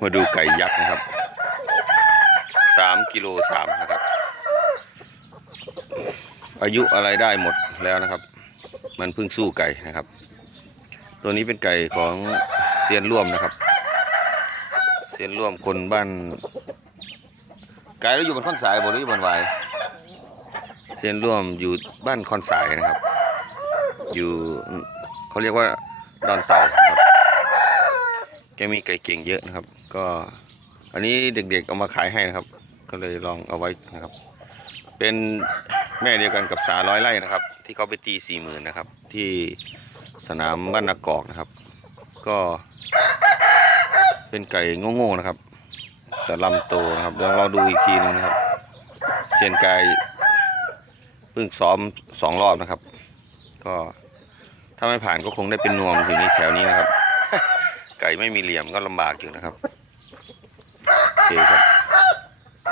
มาดูไก่ยักษ์นะครับสามกิโลสามนะครับ อายุอะไรได้หมดแล้วนะครับ มันเพิ่งสู้ไก่นะครับ ตัวนี้เป็นไก่ของเซียนร่วมนะครับ เซียนร่วมคนบ้าน ไก่เราอยู่บนข้อนสายบนหรืออยู่บนวายเซียนร่วมอยู่บ้านคอนสายนะครับ อยู่เขาเรียกว่าดอนเต่า แกมีไก่เก่งเยอะนะครับ ก็อันนี้เด็กๆเอามาขายให้นะครับ ก็เลยลองเอาไว้นะครับ เป็นแม่เดียวกันกับสาร้อยไร่นะครับ ที่เขาไปตีสี่หมื่นนะครับ ที่สนามบ้านนากอกนะครับ ก็เป็นไก่โง่ๆนะครับ แต่ลำโตนะครับเดี๋ยวเราดูอีกทีหนึงนะครับเซียนไก่เพิ่งซ้อมสองรอบนะครับ ก็ถ้าไม่ผ่านก็คงได้เป็นนวมอยู่นี่แถวนี้นะครับ ไก่ไม่มีเหลี่ยมก็ลำบากอยู่นะครับโอเคครับ